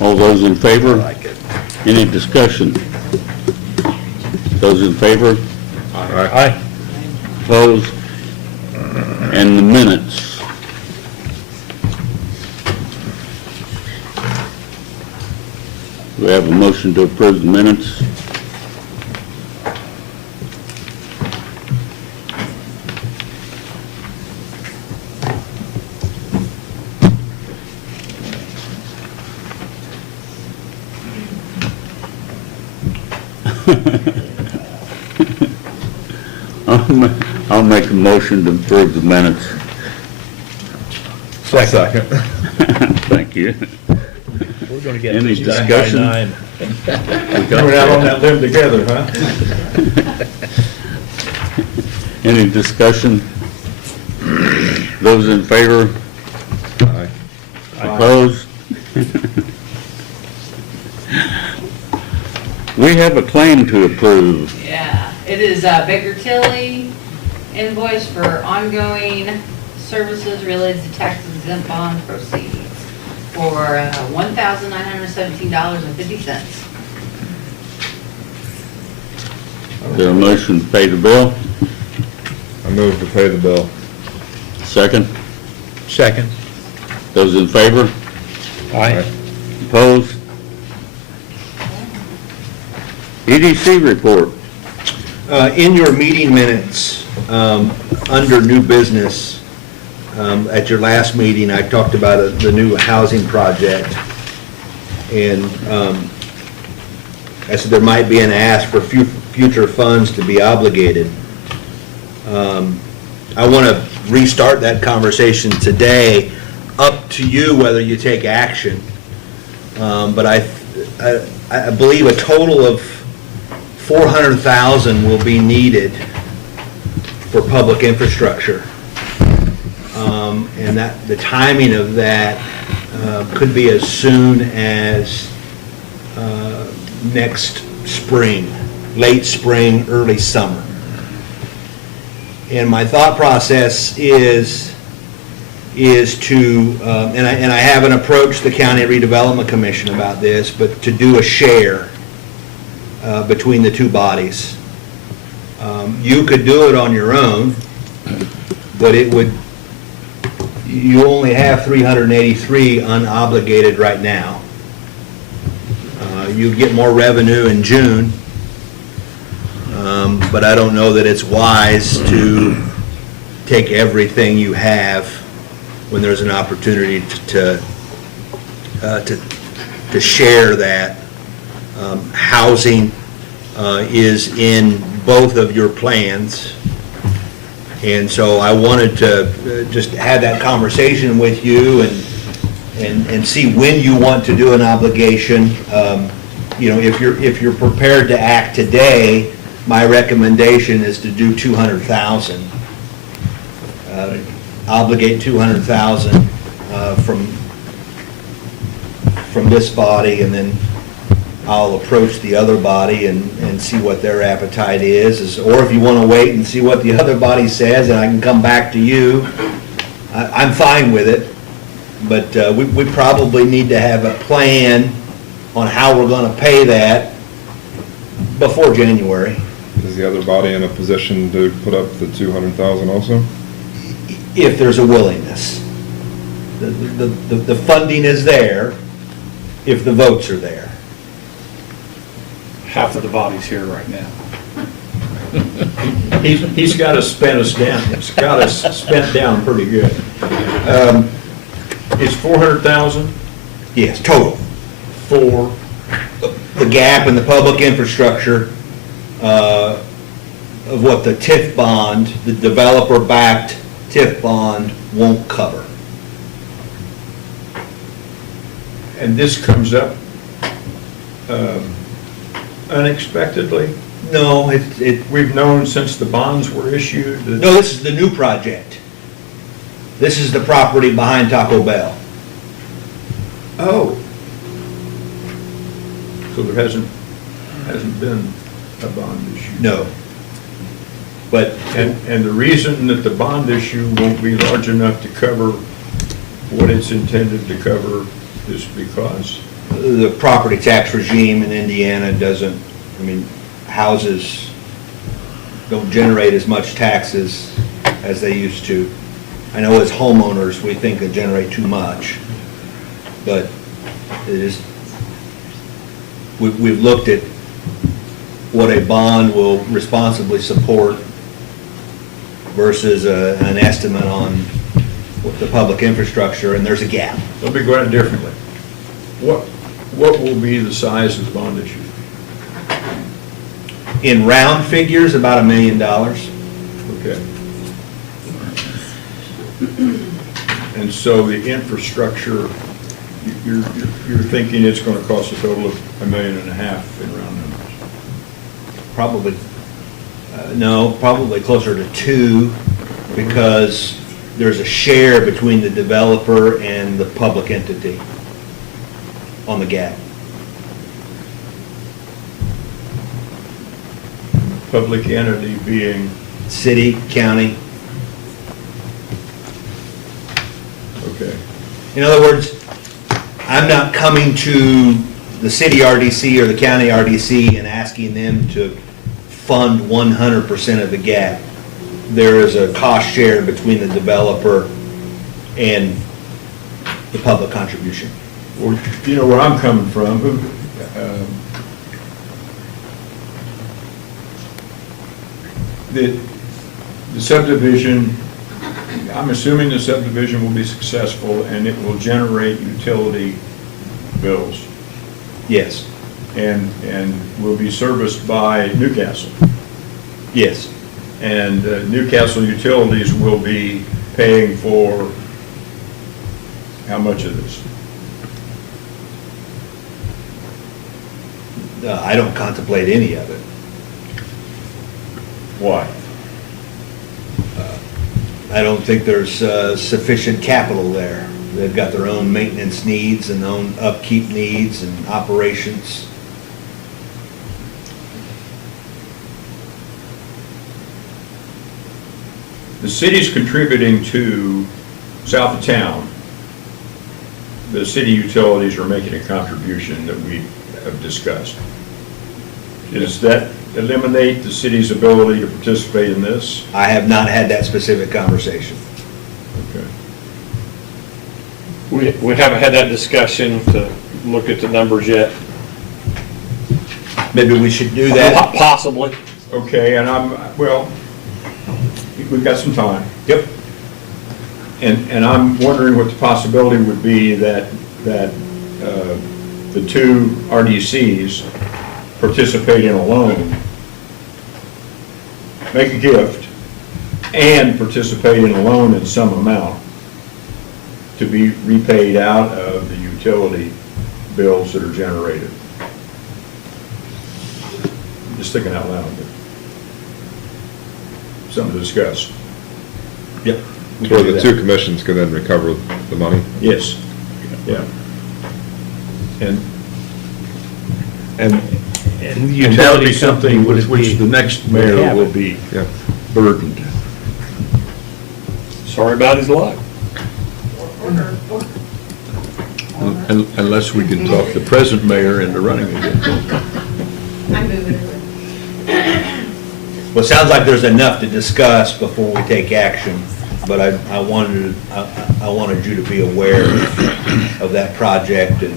All those in I favor? like it. Any discussion? Those in favor? Aye. Opposed? And the minutes. Do we have a motion to approve the minutes? I'll make a motion to approve the minutes. Second. Thank you. We're gonna get Any this done by discussion? 9. We're out on that limb together, huh? Any discussion? Those in favor? Aye. Opposed? We have a claim to approve. Yeah, it is Baker Tilly invoice for ongoing services related to tax exempt bond proceeds for $1,917.50. Is there a motion to pay the bill? I move to pay the bill. Second? Second. Those in favor? Aye. Opposed? EDC report. In your meeting minutes, under new business, at your last meeting, I talked about the new housing project. And I said there might be an ask for future funds to be obligated. I want to restart that conversation today, up to you whether you take action. But I believe a total of $400,000 will be needed for public infrastructure. And that the timing of that could be as soon as next spring, late spring, early summer. And my thought process is to, and I haven't approached the County Redevelopment Commission about this, but to do a share between the two bodies. You could do it on your own, but you only have 383 unobligated right now. You get more revenue in June, but I don't know that it's wise to take everything you have when there's an opportunity to share that. Housing is in both of your plans, and so I wanted to just have that conversation with you and see when you want to do an obligation. You know, if you're prepared to act today, my recommendation is to do 200,000. Obligate 200,000 from this body, and then I'll approach the other body and see what their appetite is, or if you want to wait and see what the other body says, and I can come back to you, I'm fine with it. But we probably need to have a plan on how we're going to pay that before January. Is the other body in a position to put up the 200,000 also? If there's a willingness. The funding is there if the votes are there. Half of the body's here right now. He's got us spent us down, he's got us spent down pretty good. It's 400,000 Yes, total. for, The gap in the public infrastructure of what the TIF bond, the developer-backed TIF bond won't cover. and this comes up unexpectedly. No, We've known since the bonds were issued that. no, this is the new project. This is the property behind Taco Bell. Oh. So there hasn't been a bond issue. No. But, And the reason that the bond issue won't be large enough to cover what it's intended to cover is because, the property tax regime in Indiana doesn't, I mean, houses don't generate as much taxes as they used to. I know as homeowners, we think they generate too much, but it is, we've looked at what a bond will responsibly support versus an estimate on what the public infrastructure, and there's a gap. Let me go at it differently. What will be the size of the bond issue? In round figures, about $1 million. Okay. And so the infrastructure, you're thinking it's gonna cost a total of $1.5 million in round numbers? Probably, no, probably closer to 2, because there's a share between the developer and the public entity on the gap. Public entity being, City, county. okay, In other words, I'm not coming to the city RDC or the county RDC and asking them to fund 100% of the gap. There is a cost share between the developer and the public contribution. well, you know where I'm coming from. The subdivision, I'm assuming the subdivision will be successful and it will generate utility bills Yes, and will be serviced by Newcastle. yes. And Newcastle Utilities will be paying for how much of this? I don't contemplate any of it. Why? I don't think there's sufficient capital there. They've got their own maintenance needs and their own upkeep needs and operations. The city's contributing to south of town. The city utilities are making a contribution that we have discussed. Does that eliminate the city's ability to participate in this? I have not had that specific conversation. Okay. We haven't had that discussion to look at the numbers yet. Maybe we should do that. Possibly. Okay, and well, we've got some time. Yep. And I'm wondering what the possibility would be that the two RDCs participate in a loan, make a gift, and participate in a loan in some amount to be repaid out of the utility bills that are generated. Just thinking out loud, but something to discuss. Yep. Where the two commissions can then recover the money. Yes, yeah. And that would Utility be something company with which the next mayor have will it. be Yeah. burdened. Sorry about his luck. Unless we can talk the present mayor into running again. I'm moving it. Well, it sounds like there's enough to discuss before we take action, but I wanted you to be aware of that project and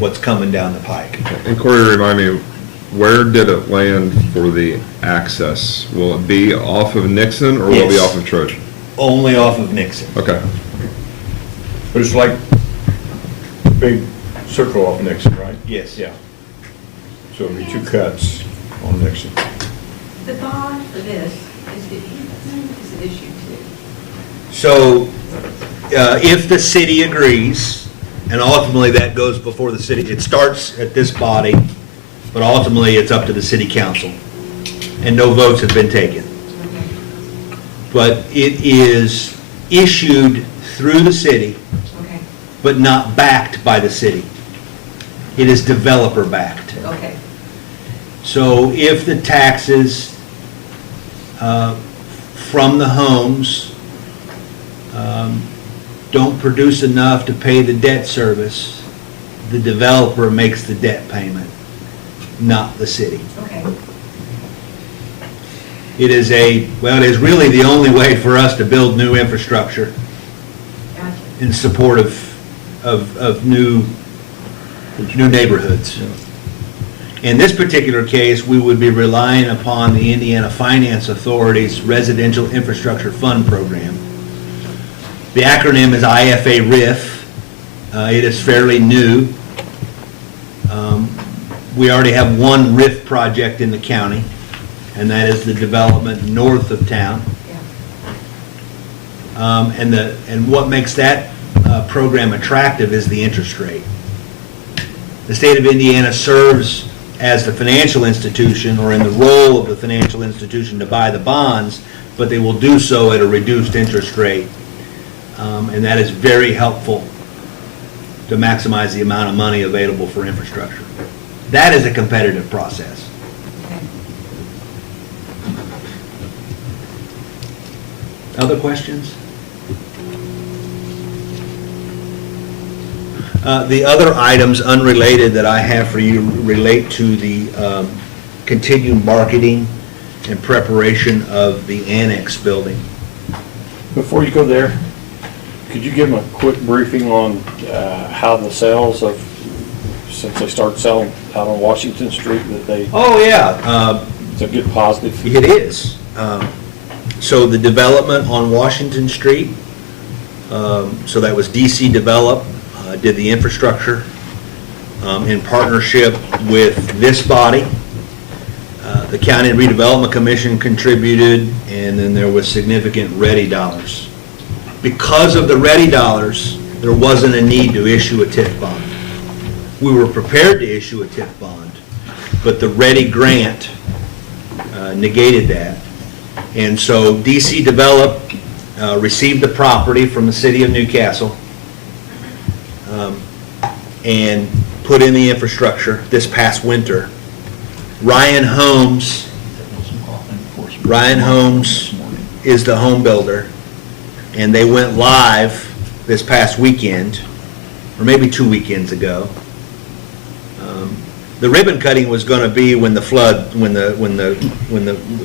what's coming down the pike. And Corey, remind me, where did it land for the access? Will it be off of Nixon or will it be Yes. off of Trojan? Only off of Nixon. Okay. But it's like a big circle off Nixon, right? Yes. Yeah. So it'll be two cuts on Nixon. The bond for this is issued to. So, if the city agrees, and ultimately that goes before the city, it starts at this body, but ultimately it's up to the city council, and no votes have been taken. But it is issued through the city, Okay, but not backed by the city. It is developer backed. okay. So if the taxes from the homes don't produce enough to pay the debt service, the developer makes the debt payment, not the city. Okay, It is it is really the only way for us to build new infrastructure gotcha. in support of new neighborhoods. In this particular case, we would be relying upon the Indiana Finance Authority's Residential Infrastructure Fund Program. The acronym is IFA-RIF. It is fairly new. We already have one RIF project in the county, and that is the development north of town. Yeah. And what makes that program attractive is the interest rate. The state of Indiana serves as the financial institution, or in the role of the financial institution to buy the bonds, but they will do so at a reduced interest rate. And that is very helpful to maximize the amount of money available for infrastructure. That is a competitive process. Okay. Other questions? The other items unrelated that I have for you relate to the continued marketing and preparation of the annex building. Before you go there, could you give them a quick briefing on how the sales of, since they started selling out on Washington Street, that they, Oh, yeah. it's a good positive? It is. So the development on Washington Street, so that was DC Develop, did the infrastructure in partnership with this body. The County Redevelopment Commission contributed, and then there was significant ready dollars. Because of the ready dollars, there wasn't a need to issue a TIF bond. We were prepared to issue a TIF bond, but the ready grant negated that. And so DC Develop received the property from the city of Newcastle and put in the infrastructure this past winter. Ryan Homes is the home builder, and they went live this past weekend, or maybe 2 weekends ago. The ribbon cutting was going to be when the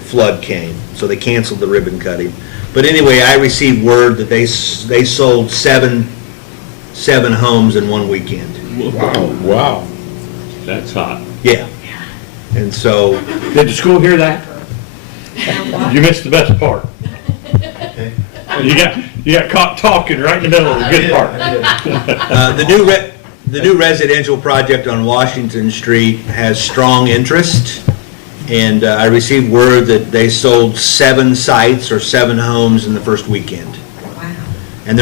flood came, so they canceled the ribbon cutting. But anyway, I received word that they sold seven homes in 1 weekend. Wow. That's hot. Yeah. And so, Did the school hear that? You missed the best part. You got caught talking right in the middle of the good part. the new residential project on Washington Street has strong interest, and I received word that they sold 7 sites or 7 homes in the first weekend. Wow. And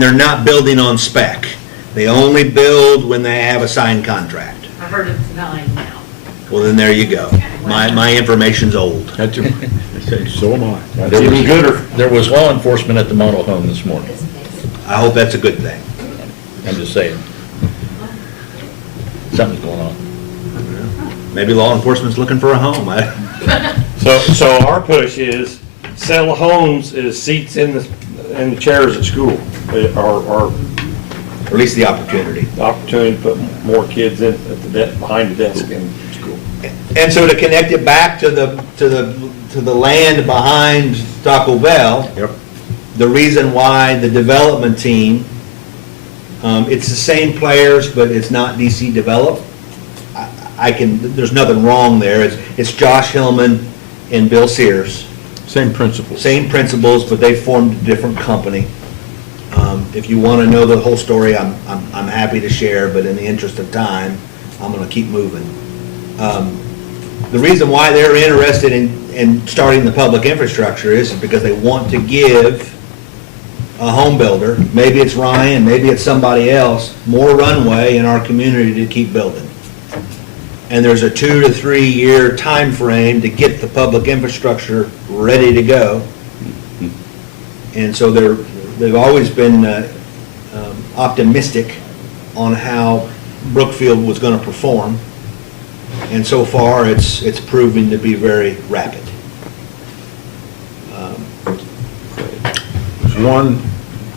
they're not building on spec. They only build when they have a signed contract. I heard it's 9 now. Well, then there you go. My information's old. That's so am I. That's even gooder. There was law enforcement at the model home this morning. I hope that's a good thing. I'm just saying. Something's going on. Maybe law enforcement's looking for a home. So our push is sell homes as seats in the chairs at school, or Or at least the opportunity. the opportunity to put more kids in at the behind the desk in school. And so to connect it back to the land behind Taco Bell. Yep. The reason why the development team, it's the same players, but it's not DC Develop. There's nothing wrong there. It's Josh Hillman and Bill Sears. Same principles. Same principles, but they formed a different company. If you want to know the whole story, I'm happy to share, but in the interest of time, I'm going to keep moving. The reason why they're interested in starting the public infrastructure is because they want to give a home builder, maybe it's Ryan, maybe it's somebody else, more runway in our community to keep building. And there's a 2 to 3 year time frame to get the public infrastructure ready to go. And so they've always been optimistic on how Brookfield was going to perform. And so far, it's proving to be very rapid. There's one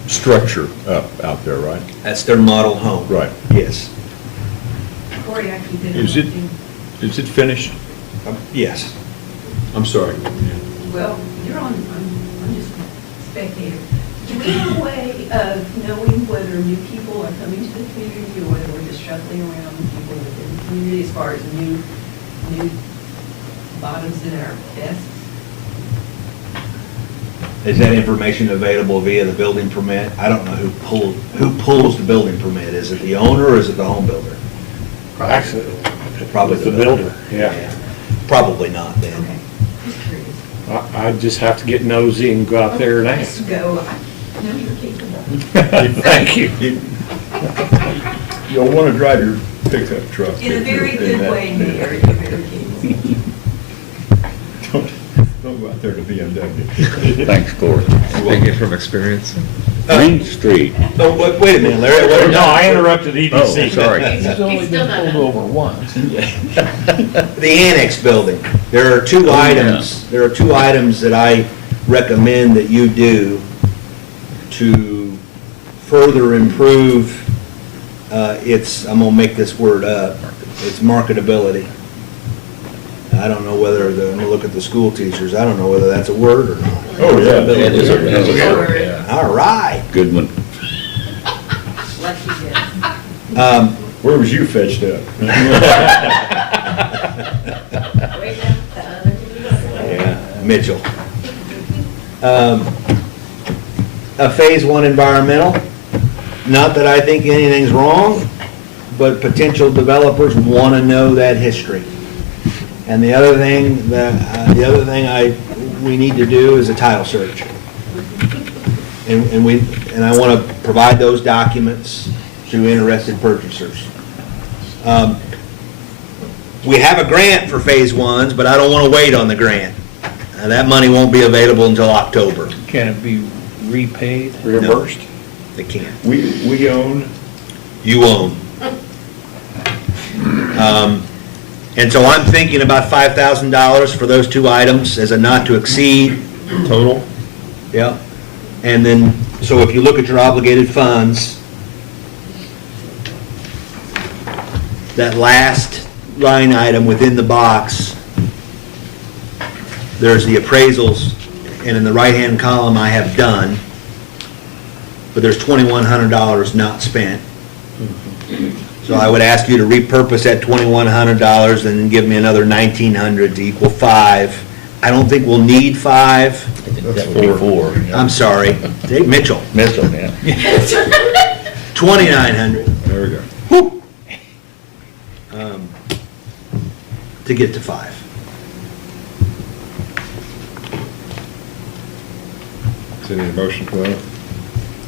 structure up out there, right? That's their model home. Right. Yes. Corey actually did. Is it- Is it finished? Yes. I'm sorry. Well, you're on, I'm just a spectator. Do we have a way of knowing whether new people are coming to the community or whether we're just shuffling around people within the community as far as new bottoms in our desks? Is that information available via the building permit? I don't know who pulls the building permit. Is it the owner or is it the home builder? Actually, Probably the builder, yeah. Probably not then. Okay, just curious. I just have to get nosy and go out there and ask. Let's go. I know you're capable. Thank you. You'll want to drive your pickup truck. In a very good way, Mayor, you're very capable. Don't go out there to BMW. Thanks, Corey. Speaking from experience. Main Street, Oh, wait a minute, Larry. What- No, I interrupted EDC. Oh, sorry. He's only been pulled over once. The annex building, there are two yeah. items, that I recommend that you do to further improve, I'm gonna make this word up, its marketability. I don't know whether, I'm gonna look at the school teachers, I don't know whether that's a word or not. Oh, yeah. It is a word. yeah. All right. good one. Lucky guess. Where was you fetched up? Way down at the other end. Yeah, Mitchell. A phase one environmental, not that I think anything's wrong, but potential developers want to know that history. And the other thing we need to do is a title search. And I want to provide those documents to interested purchasers. We have a grant for phase ones, but I don't want to wait on the grant. That money won't be available until October. Can it be repaid? Reimbursed? They can't. We own, You own. And so I'm thinking about $5,000 for those two items as a not to exceed. total? Yeah. And then, so if you look at your obligated funds, that last line item within the box, there's the appraisals, and in the right-hand column, I have done, but there's $2,100 not spent. So I would ask you to repurpose that $2,100 and then give me another $1,900 to equal 5. I don't think we'll need 5. I think that would be 4. yeah. I'm sorry. Dave Mitchell, Mitchell, yeah. 2,900. There we go. Whew. To get to 5. So you need a motion for that?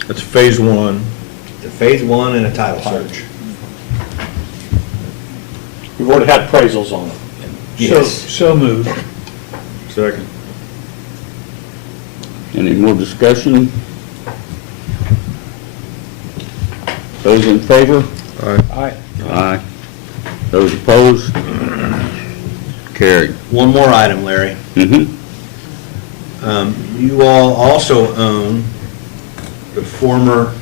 That's phase one. To phase one and a title search. We've already had appraisals on it. Yes. So moved. Second. Any more discussion? Those in favor? Aye. Aye. Those opposed? Carried. One more item, Larry. Mm-hmm. You all also own the former,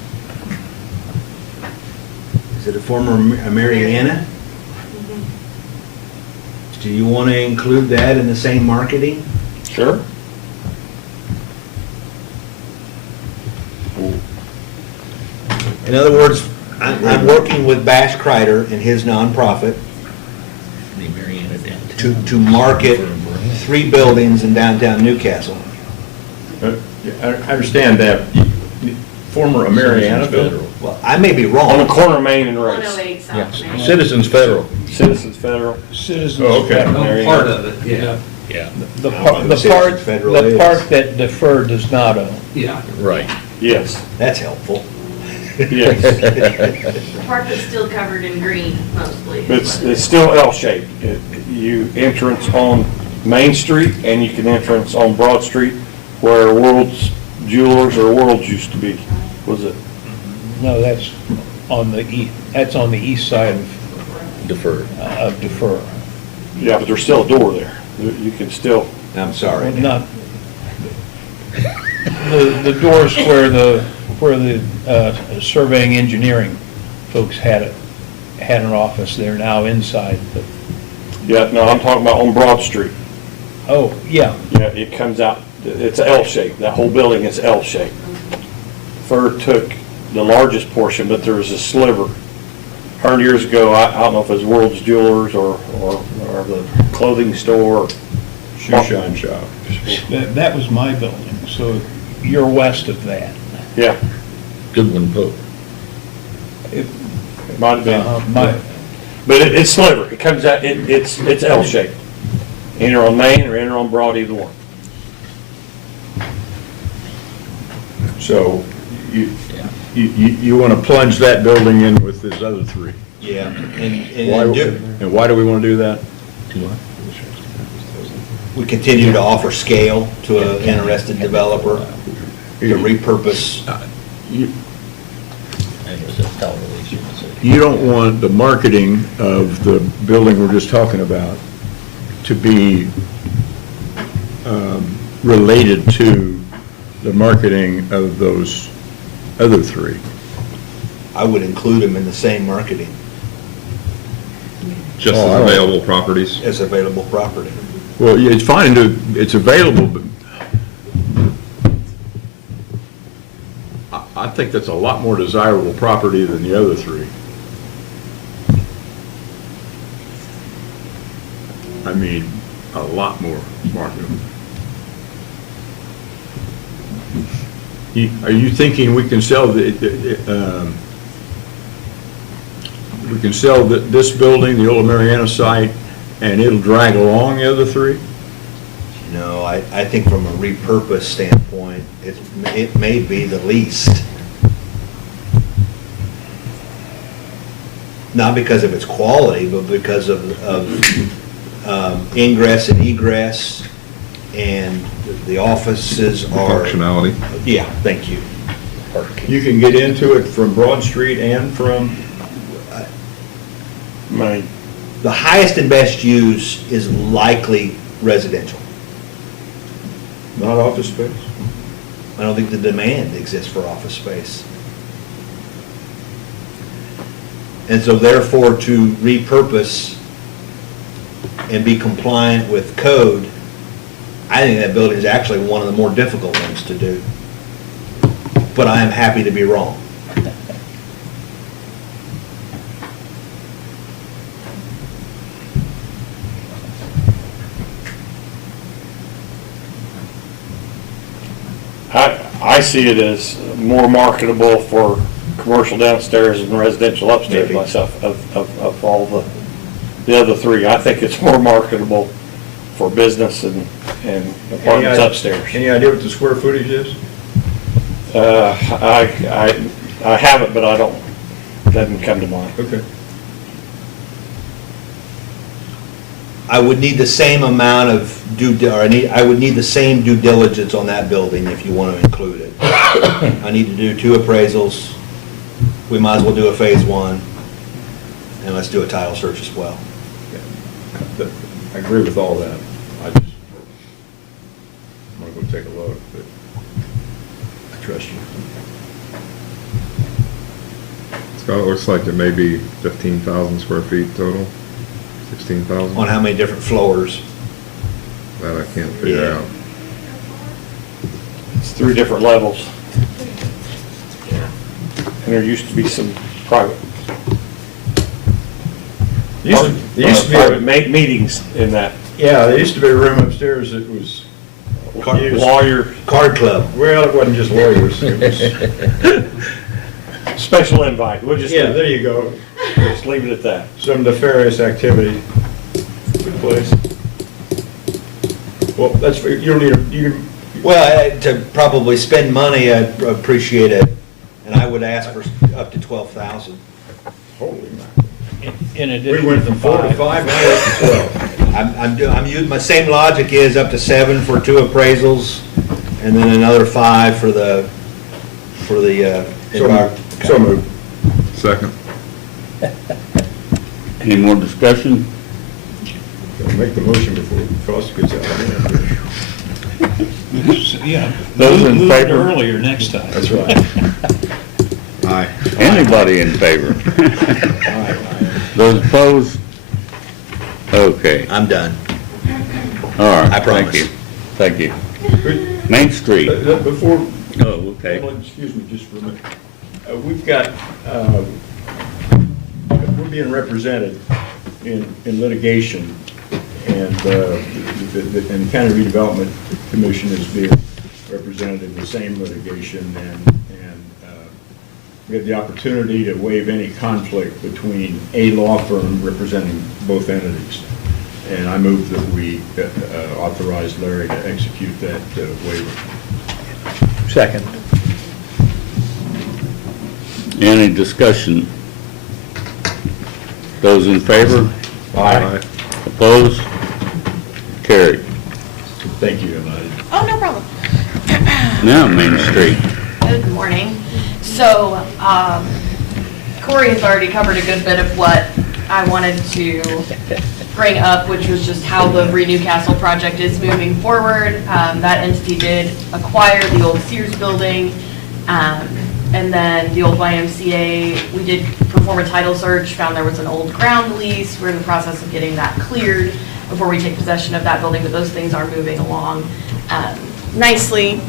is it a former Mariana? Do you want to include that in the same marketing? Sure. In other words, I'm working with Bash Kreider and his nonprofit The Mariana downtown. to market 3 buildings in downtown Newcastle. I understand that. Former Marianaville? Well, I may be On wrong. the corner of Main and Rice. 108 South Main. Citizens Federal. Citizens Federal. Citizens. Oh, okay. Mariana. Part of it, yeah. Yeah, The I don't know part, who the Citizens part, Federal the is. part that deferred does not own. Yeah. right. Yes, That's helpful. yes. The part that's still covered in green mostly. It's still L-shaped. You entrance on Main Street and you can entrance on Broad Street where World's Jewelers or World's used to be. Was it? No, that's on the east side of Deferred. Defer. Yeah, but there's still a door there. You can still, I'm sorry. Not, the doors where the surveying engineering folks had it. had an office there now inside, but, Yeah, no, I'm talking about on Broad Street. oh, yeah, Yeah, it comes out, it's L-shaped, that whole building is L-shaped. Fur took the largest portion, but there was a sliver. 100 years ago, I don't know if it was World's Jewelers or the clothing store. Shoe shine shop. that was my building, so you're west of that. Yeah, Goodwin Pope. it might have been. My, But it's sliver, it comes out, it's L-shaped. Enter on Main or enter on Broad, either one. So you want to plunge that building in with this other three? Yeah, Why, and and why do we want to do that? we continue to offer scale to an interested developer to repurpose. And it was a television. You don't want the marketing of the building we're just talking about to be related to the marketing of those other three. I would include them in the same marketing Just Oh, I as don't- available properties. as available property. Well, yeah, it's fine to, it's available, but I think that's a lot more desirable property than the other three. I mean, a lot more marketable. Are you thinking we can sell we can sell this building, the old Mariana site, and it'll drag along the other three? No, I think from a repurpose standpoint, it may be the least. Not because of its quality, but because of ingress and egress, and the offices are. Functionality. Yeah, thank you. You can get into it from Broad Street and from, Main. The highest and best use is likely residential. not office space? I don't think the demand exists for office space. And so therefore, to repurpose and be compliant with code, I think that building is actually one of the more difficult ones to do. But I am happy to be wrong. I see it as more marketable for commercial downstairs and residential upstairs Maybe. myself, of all the other three. I think it's more marketable for business and apartments upstairs. Any idea what the square footage is? I have it, but I don't, doesn't come to mind. Okay. I would need the same amount of I would need the same due diligence on that building if you want to include it. I need to do 2 appraisals. We might as well do a phase 1, and let's do a title search as well. I agree with all that. I just want to go take a look, but I trust you. Scott, it looks like it may be 15,000 square feet total, 16,000. On how many different floors? That I can't figure Yeah. out. It's 3 different levels. And there used to be some private, There used to be private a- meetings in that. Yeah, there used to be a room upstairs that was, used- Lawyer, Card club. well, it wasn't just lawyers. It was, special invite, we'll just, yeah, there you go. just leave it at that. Some nefarious activity took place. Well, that's, you don't need, you, Well, to probably spend money, I appreciate it, and I would ask for up to 12,000. holy mackerel. in We addition went to from 4 to 5. 5, now we're up to 12. I'm using, my same logic is up to 7 for 2 appraisals, and then another 5 for the So moved. Second. Any more discussion? Gotta make the motion before the cost gets out. Yeah. Those in Move it favor? earlier next time. That's right. Aye. Anybody in favor? Aye. Those opposed? Okay, I'm done. all right. I promise. Thank you. Thank you. Main Street. Before, Oh, okay. excuse me just for a minute. We've got, we're being represented in litigation, and the County Redevelopment Commission is being represented in the same litigation, and we have the opportunity to waive any conflict between a law firm representing both entities. And I move that we authorize Larry to execute that waiver. Second. Any discussion? Those in favor? Aye. Opposed? Carried. Thank you, Elijah. Oh, no problem. Now, Main Street. Good morning. So, Corey has already covered a good bit of what I wanted to bring up, which was just how the Renew Castle project is moving forward. That entity did acquire the old Sears building, and then the old YMCA. We did perform a title search, found there was an old ground lease. We're in the process of getting that cleared before we take possession of that building, but those things are moving along nicely.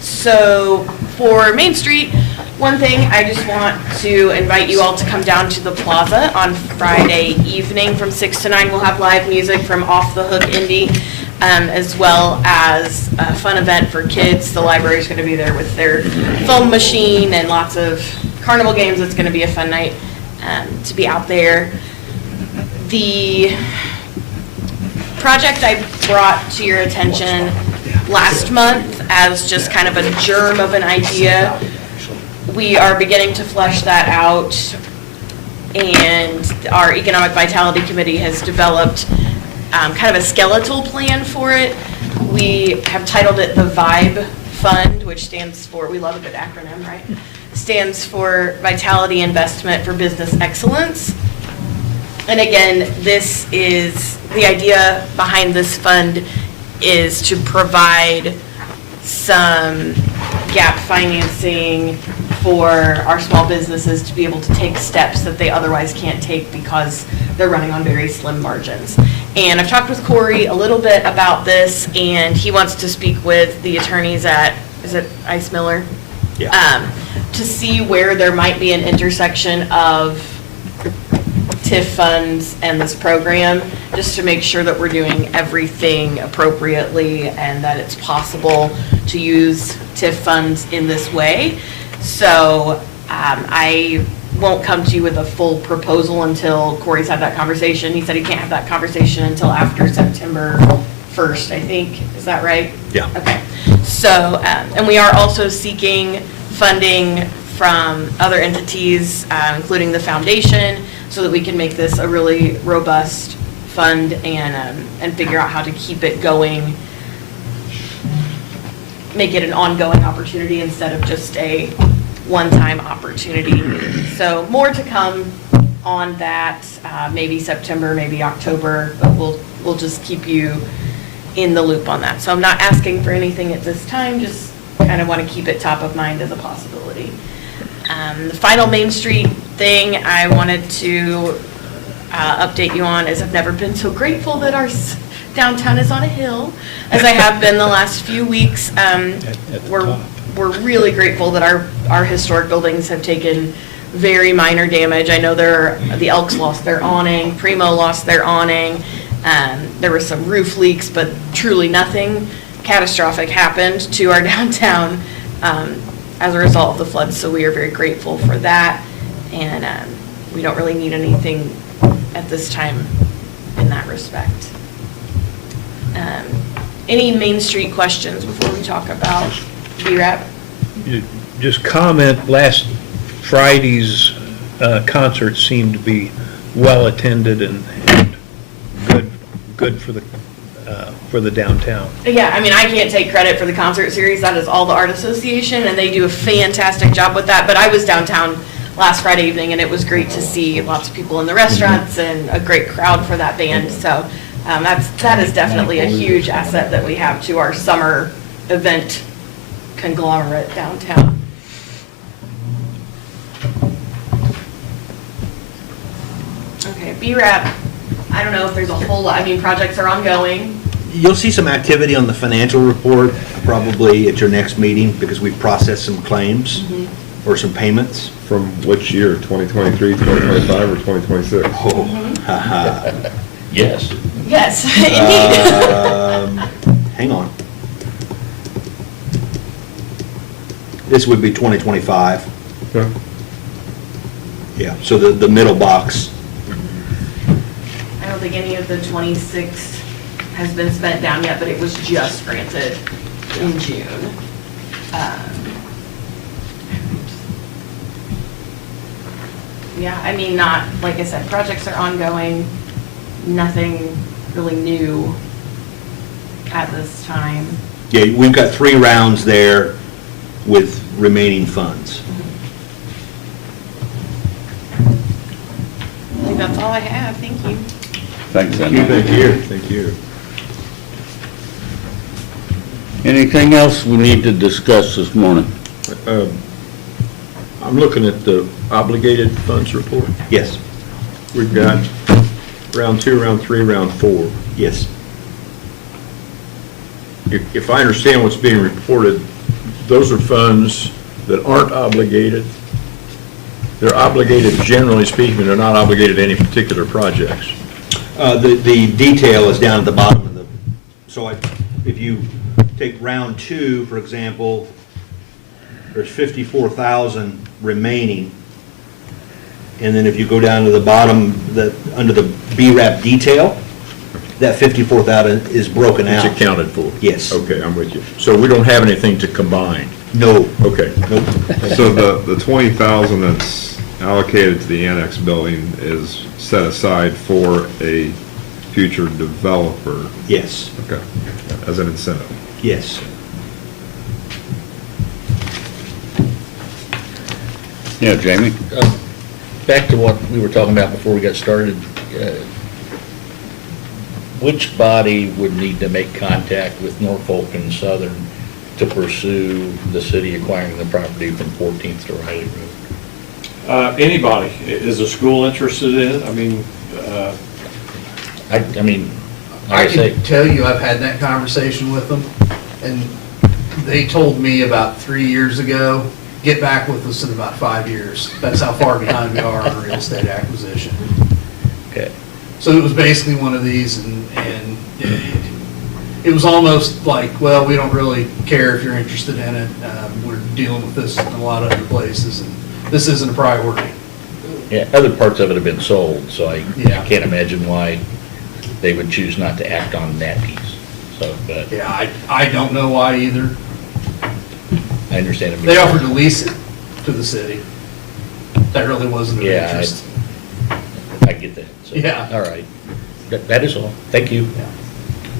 So for Main Street, one thing, I just want to invite you all to come down to the plaza on Friday evening from 6 to 9. We'll have live music from Off the Hook Indie, as well as a fun event for kids. The library's going to be there with their foam machine and lots of carnival games. It's going to be a fun night to be out there. The project I brought to your attention last month as just kind of a germ of an idea, we are beginning to flesh that out, and our Economic Vitality Committee has developed kind of a skeletal plan for it. We have titled it the VIBE Fund, which stands for, we love a good acronym, right? Stands for Vitality Investment for Business Excellence. And again, this is, the idea behind this fund is to provide some gap financing for our small businesses to be able to take steps that they otherwise can't take because they're running on very slim margins. And I've talked with Corey a little bit about this, and he wants to speak with the attorneys at, is it Ice Miller? Yeah. To see where there might be an intersection of TIF funds and this program, just to make sure that we're doing everything appropriately and that it's possible to use TIF funds in this way. So I won't come to you with a full proposal until Corey's had that conversation. He said he can't have that conversation until after September 1st, I think. Is that right? Yeah. Okay. So, and we are also seeking funding from other entities, including the foundation, so that we can make this a really robust fund and figure out how to keep it going, make it an ongoing opportunity instead of just a one-time opportunity. So more to come on that, maybe September, maybe October, but we'll just keep you in the loop on that. So I'm not asking for anything at this time, just kind of want to keep it top of mind as a possibility. The final Main Street thing I wanted to update you on is I've never been so grateful that our downtown is on a hill as I have been the last few weeks. We're really grateful that our historic buildings have taken very minor damage. I know the Elks lost their awning, Primo lost their awning, there were some roof leaks, but truly nothing catastrophic happened to our downtown as a result of the floods, so we are very grateful for that, and we don't really need anything at this time in that respect. Any Main Street questions before we talk about VRAP? Just comment, last Friday's concert seemed to be well-attended and good for the downtown. Yeah, I mean, I can't take credit for the concert series. That is all the Art Association, and they do a fantastic job with that. But I was downtown last Friday evening, and it was great to see lots of people in the restaurants and a great crowd for that band. So that is definitely a huge asset that we have to our summer event conglomerate downtown. BRAP, I don't know if there's a whole lot, I mean, projects are ongoing. You'll see some activity on the financial report, probably at your next meeting, because we've processed some claims or some payments. From which year, 2023, 2025, or 2026? Oh, haha. Yes. Yes, indeed. Hang on. This would be 2025. Okay. Yeah, so the middle box. I don't think any of the 26 has been spent down yet, but it was just granted in June. Yeah, I mean, not, like I said, projects are ongoing, nothing really new at this time. Yeah, we've got 3 rounds there with remaining funds. I think that's all I have, thank you. Thanks, Andy. Thank you. Anything else we need to discuss this morning? I'm looking at the obligated funds report. Yes, We've got round 2, round 3, round 4. yes. If I understand what's being reported, those are funds that aren't obligated. They're obligated, generally speaking, they're not obligated to any particular projects. The detail is down at the bottom of the, so if you take round 2, for example, there's 54,000 remaining. And then if you go down to the bottom, under the BRAP detail, that 54,000 is broken out. It's accounted for? Yes. Okay, I'm with you. So we don't have anything to combine? No. Okay. Nope. So the 20,000 that's allocated to the annex building is set aside for a future developer, Yes, okay, as an incentive. yes. Yeah, Jamie? Back to what we were talking about before we got started, which body would need to make contact with Norfolk and Southern to pursue the city acquiring the property from 14th to Riley Road? Anybody, is a school interested in it? I mean, I mean, I like I say, can tell you, I've had that conversation with them, and they told me about 3 years ago, get back with us in about 5 years. That's how far behind we are on real estate acquisition. okay. So it was basically one of these, and it was almost like, well, we don't really care if you're interested in it. We're dealing with this in a lot of other places, and this isn't a priority. Yeah, other parts of it have been sold, so I Yeah. can't imagine why they would choose not to act on that piece. So, but Yeah, I don't know why either. I understand it. They offered to lease it to the city. That really wasn't of Yeah, interest. I get that. So, Yeah. All right. That is all. Thank you.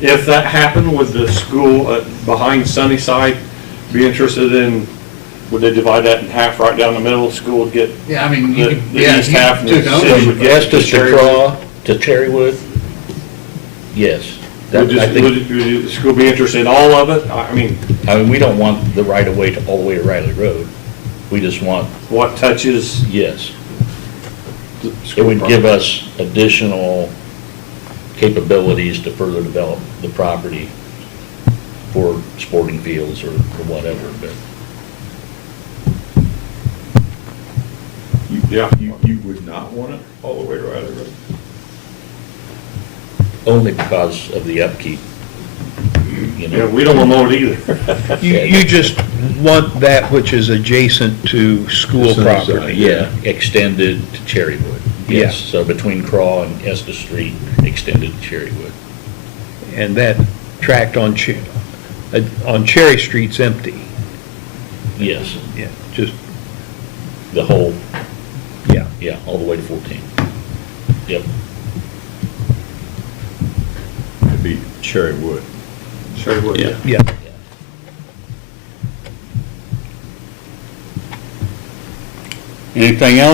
if that happened, would the school behind Sunnyside be interested in, would they divide that in half right down the middle? The school would get Yeah, I mean, the you could, yeah, east you half and the took city ownership. would get Estes to Cherrywood. Craw to Cherrywood? Yes. That- Would I think- would the school be interested in all of it? I mean, we don't want the right of way to all the way to Riley Road. We just want, what touches yes. the It school would give property? us additional capabilities to further develop the property for sporting fields or whatever, but You would not want it all the way to Riley Road? only because of the upkeep, you Yeah, know. we don't want to mow it either. You just want that which is adjacent to school The sunny side, property. Yeah, extended to Cherrywood. Yes, Yeah. so between Craw and Estes Street, extended to Cherrywood. And that tract on Cherry Street's empty. Yes, Yeah, just, the whole, yeah. yeah, all the way to 14. Yep. It'd be Cherrywood. Cherrywood. Yeah. Yeah. Anything else?